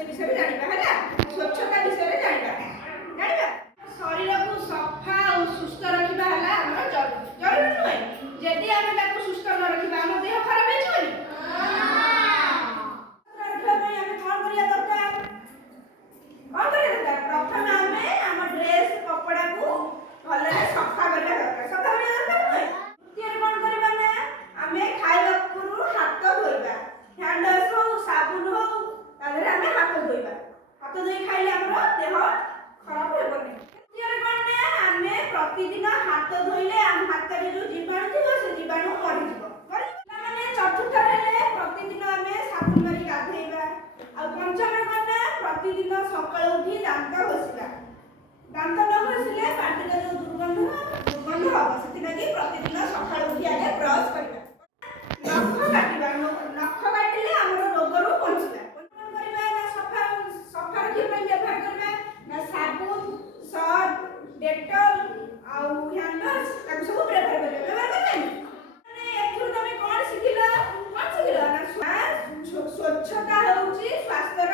से विषय जानिबा है स्वच्छता विषय जानिबा जानिबा शरीर को सफा और सुस्थ रखिबा हला हमर जरूरी नुहे जदि आमे ताको सुस्थ न रखिबा हम देह खराब हे छबनी रखिबा पई आमे कोन करिया दरकार प्रथम आमे हम ड्रेस कपड़ा को भले सफा करिया दरकार सफा करिया दरकार द्वितीय कोन करबा ना आमे खाइबा पूर्व हाथ धोइबा हैंड वॉश हो साबुन हो ताले आमे हाथ धोइबा हाथ धोइ खाइले हमर देह खराब हेबनी प्रतिदिन हाथ धोइले हम हाथ रे जो जीवाणु थिबो से जीवाणु मरि जिवो माने चतुर्थ रे प्रतिदिन हमें साबुन मारी गाधेइबा आ पंचम कोना प्रतिदिन सकाळ उठी दांत घसिबा दांत न घसिले पाटिरे जो दुर्गंध हबो सेति लागि प्रतिदिन सकाळ उठी आगे ब्रश करिबा नख काटिले हमर रोग रो बंचिबा कोन करिबा ना सफा सफा रखि पय व्यवहार करबा ना साबुन सर्फ डेटॉल आउ हैंडल्स ताको सब प्रेफर करबे व्यवहार करबे माने एथुर तमे कोन सिखिला ना स्वच्छता होउची स्वास्थ्य